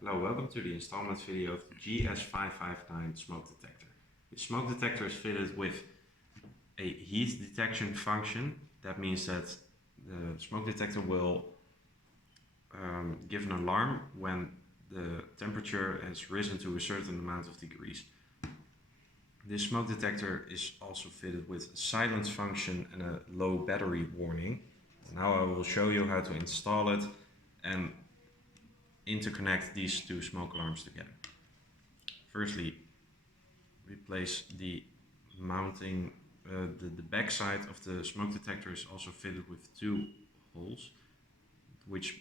Hello, welcome to the installment video of the GS559 smoke detector. The smoke detector is fitted with a heat detection function. That means that the smoke detector will give an alarm when the temperature has risen to a certain amount of degrees. This smoke detector is also fitted with a silence function and a low battery warning. Now I will show you how to install it and interconnect these two smoke alarms together. Firstly, we place the mounting, the back side of the smoke detector is also fitted with two holes, which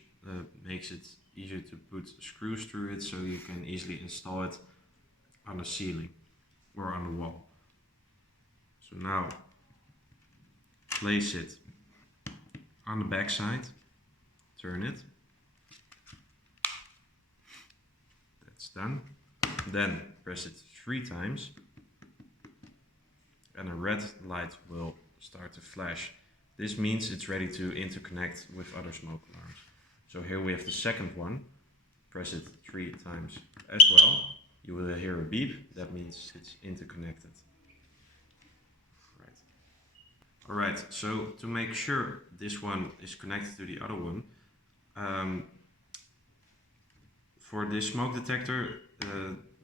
makes it easier to put screws through it so you can easily install it on the ceiling or on the wall. So now place it on the back side, turn it. That's done. Then press it 3 times and a red light will start to flash. This means it's ready to interconnect with other smoke alarms. So here we have the second one. Press it 3 times as well. You will hear a beep. That means it's interconnected. Alright, so to make sure this one is connected to the other one, for this smoke detector,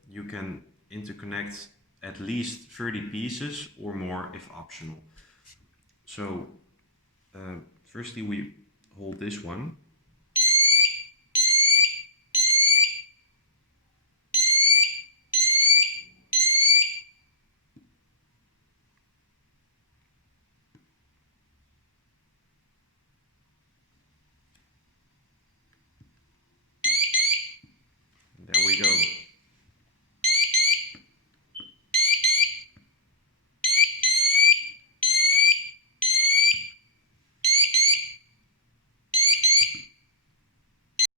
you can interconnect at least 30 pieces or more if optional. So firstly we hold this one